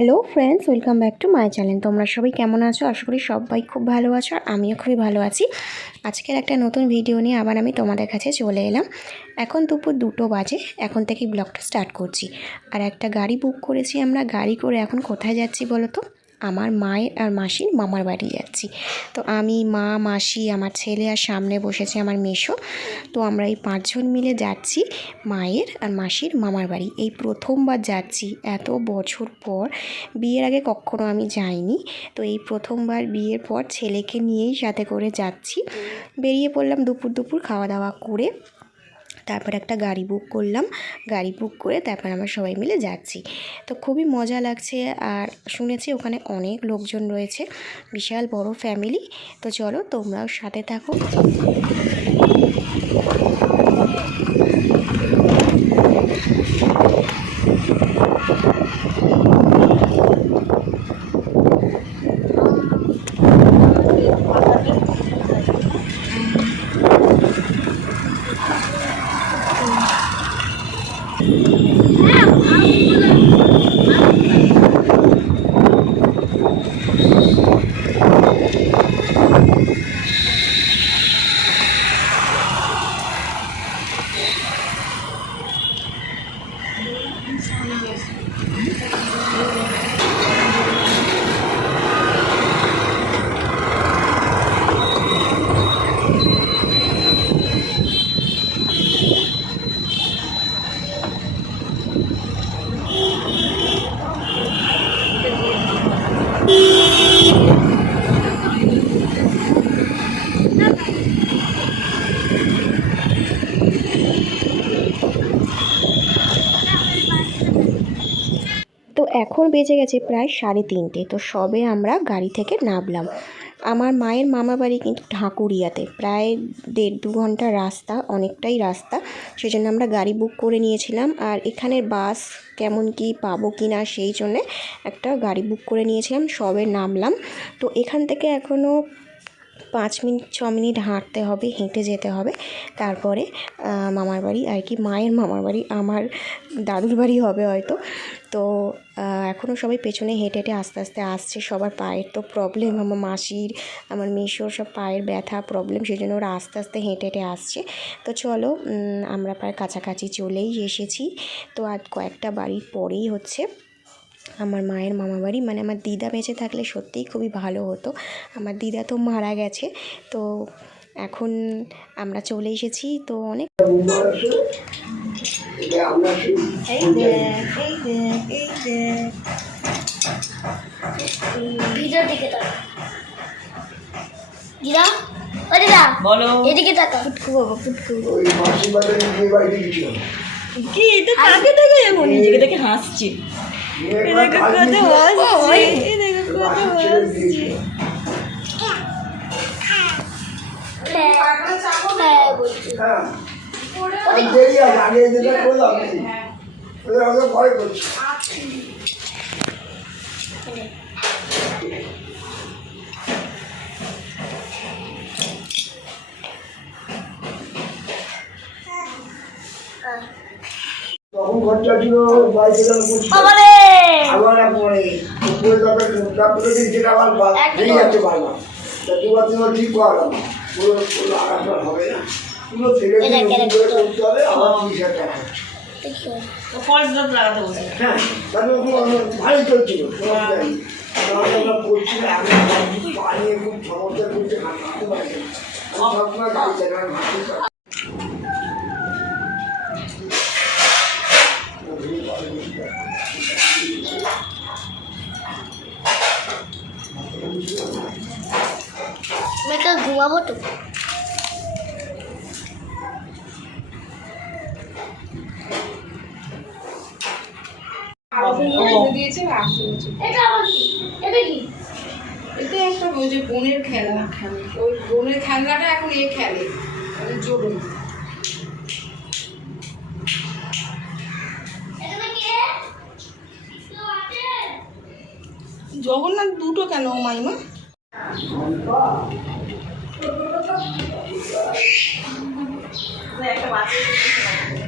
Hello friends, welcome back to my channel. তোমরা সবাই কেমন আছো? আশা করি সবাই খুব ভালো আছো আর আমিও খুবই ভালো আছি। আজকের একটা নতুন ভিডিও নিয়ে আবার আমি তোমাদের কাছে চলে এলাম। এখন দুপুর দুটো বাজে, এখন থেকেই ব্লগটা স্টার্ট করছি। আর একটা গাড়ি বুক করেছি আমরা। গাড়ি করে এখন কোথায় যাচ্ছি বলো তো? আমার মায়ের আর মাসির মামার বাড়ি যাচ্ছি। তো আমি, মা, মাসি, আমার ছেলে আর সামনে বসেছে আমার মেশো তো আমরা এই পাঁচজন মিলে যাচ্ছি মায়ের আর মাসির মামার বাড়ি। এই প্রথমবার যাচ্ছি এত বছর পর। বিয়ের আগে কখনো আমি যাইনি। তো এই প্রথমবার বিয়ের পর ছেলেকে নিয়েই সাথে করে যাচ্ছি। বেরিয়ে পড়লাম দুপুর দুপুর খাওয়া দাওয়া করে। তারপর একটা গাড়ি বুক করলাম। গাড়ি বুক করে তারপর আমরা সবাই মিলে যাচ্ছি। তো খুবই মজা লাগছে আর শুনেছি ওখানে অনেক লোকজন রয়েছে, বিশাল বড় ফ্যামিলি তো চলো তোমরাও সাথে থাকো। তো এখন বেজে গেছে প্রায় সাড়ে তিনটে, তো সবে আমরা গাড়ি থেকে নামলাম। আমার মায়ের মামা বাড়ি কিন্তু ঢাকুরিয়াতে, প্রায় দেড় দু ঘণ্টা রাস্তা, অনেকটাই রাস্তা। সেই জন্য আমরা গাড়ি বুক করে নিয়েছিলাম আর এখানের বাস কেমন কি পাবো কি না সেই জন্যে একটা গাড়ি বুক করে নিয়েছিলাম, সবে নামলাম। তো এখান থেকে এখনও পাঁচ মিনিট, ছ মিনিট হাঁটতে হবে, হেঁটে যেতে হবে। তারপরে মামার বাড়ি আর কি, মায়ের মামার বাড়ি, আমার দাদুর বাড়ি হবে হয়তো। তো এখনও সবাই পেছনে হেঁটে হেঁটে আস্তে আস্তে আসছে। সবার পায়ের তো প্রবলেম আমার মাসির, আমার মেশোর সব পায়ের ব্যথা প্রবলেম সেই জন্য ওরা আস্তে আস্তে হেঁটে হেঁটে আসছে। তো চলো আমরা প্রায় কাছাকাছি চলেই এসেছি। তো আর কয়েকটা বাড়ির পরেই হচ্ছে আমার মায়ের মামা বাড়ি। মানে আমার দিদা বেঁচে থাকলে সত্যিই খুবই ভালো হতো। আমার দিদা তো মারা গেছে। তো এখন আমরা চলে এসেছি। তো অনেক ভিডিও দিকে তাকা দিদা ও দিদা বলো এদিকে তাকা ফুটকু বাবা ফুটকু ওই মাসির বাড়ি বিয়ে বাড়িতে গেছিলাম কি এটা কাকে দেখে এমন নিজেকে দেখে হাসছে দেখো কত। হাসছে দেখো কত হাসছে। হ্যাঁ বলছি হ্যাঁ। আমি দেরি আছে, আগে যেটা করলাম, ওটা হয়তো পরে করছি। তখন খরচা ছিল বাইশ হাজার আবার পরে তারপরে তারপরে যেটা আবার বা- যাচ্ছে বারবার। তা দুবার তিনবার ঠিক করা গেল পুরো পুরো হবে না। হ্যাঁ ভালোই চলছিল আমরা করছি আমি ভাবছি খুব সমস্যা করছে হাঁটতে পারছি না। সবসময় গাড়ি চালাই, হাঁটতে পারি না। আমি একটা দিয়েছে একশো বছর এটা এটা কি? এটা একটা ওই যে বোনের খেলনা ওই বোনের খেলনাটা এখন এ খেলে মানে জগন্নাথ দুটো কেন মাইমা? ওর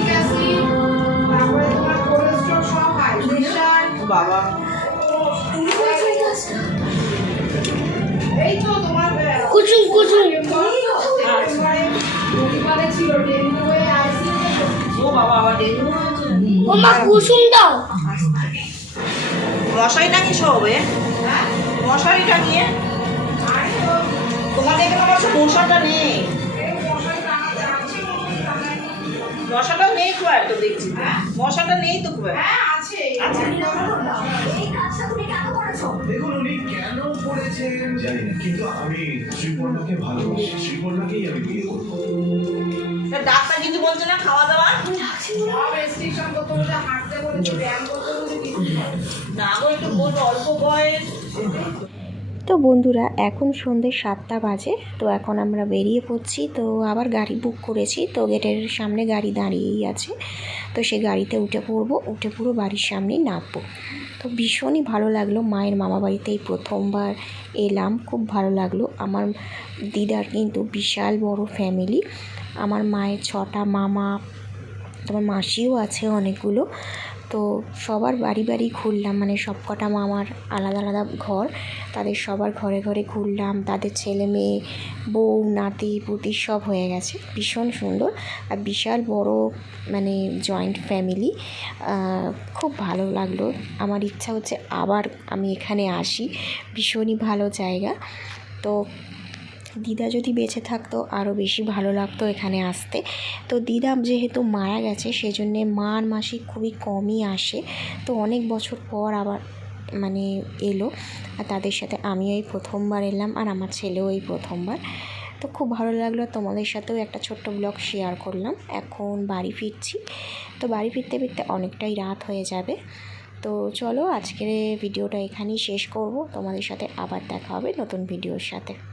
বাবা। এই তো তোমার আহ, কুচুম কুচুম। হয়ে ও বাবা আবার ডেঙ্গু ও মা কুসুম দাও। মশারি টাঙিয়ে শোবে হ্যাঁ? মশারি টাঙিয়ে আরে তোমাদের এখানে অবশ্য মশাটা নেই। এই মশারি টাঙাতে আছে মশারি টাঙায়নি। মশাটা নেই খুব একটা দেখছি। মশাটা নেই তো খুব আছে। আছে। দেখুন উনি কেন করেছেন জানি না কিন্তু আমি শ্রীপর্ণাকে ভালোবাসি। শ্রীপর্ণাকেই আমি বিয়ে করব। ডাক্তার কিছু বলছে না খাওয়া দাওয়া রেস্ট্রিকশন করতে বলছে হাঁটতে বলেছে ব্যায়াম করতে বলেছে না। না গো একটু বলব অল্প বয়স। তো বন্ধুরা এখন সন্ধ্যে সাতটা বাজে তো এখন আমরা বেরিয়ে পড়ছি। তো আবার গাড়ি বুক করেছি তো গেটের সামনে গাড়ি দাঁড়িয়েই আছে। তো সে গাড়িতে উঠে পড়ব, উঠে পুরো বাড়ির সামনেই নামবো। তো ভীষণই ভালো লাগল, মায়ের মামা বাড়িতে এই প্রথমবার এলাম, খুব ভালো লাগল। আমার দিদার কিন্তু বিশাল বড় ফ্যামিলি আমার মায়ের ছটা মামা, তোমার মাসিও আছে অনেকগুলো। তো সবার বাড়ি বাড়ি ঘুরলাম মানে সব কটা মামার আলাদা আলাদা ঘর। তাদের সবার ঘরে ঘরে ঘুরলাম, তাদের ছেলে মেয়ে, বউ, নাতি, পুতি সব হয়ে গেছে। ভীষণ সুন্দর আর বিশাল বড় মানে জয়েন্ট ফ্যামিলি খুব ভালো লাগল। আমার ইচ্ছা হচ্ছে আবার আমি এখানে আসি। ভীষণই ভালো জায়গা। তো দিদা যদি বেঁচে থাকতো আরও বেশি ভালো লাগতো এখানে আসতে। তো দিদা যেহেতু মারা গেছে, সেজন্যে মা আর মাসি খুবই কমই আসে। তো অনেক বছর পর আবার মানে এলো। আর তাদের সাথে আমিও এই প্রথমবার এলাম আর আমার ছেলেও এই প্রথমবার। তো খুব ভালো লাগল, তোমাদের সাথেও একটা ছোট্ট ব্লগ শেয়ার করলাম। এখন বাড়ি ফিরছি। তো বাড়ি ফিরতে ফিরতে অনেকটাই রাত হয়ে যাবে। তো চলো আজকের ভিডিওটা এখানেই শেষ করব। তোমাদের সাথে আবার দেখা হবে নতুন ভিডিওর সাথে।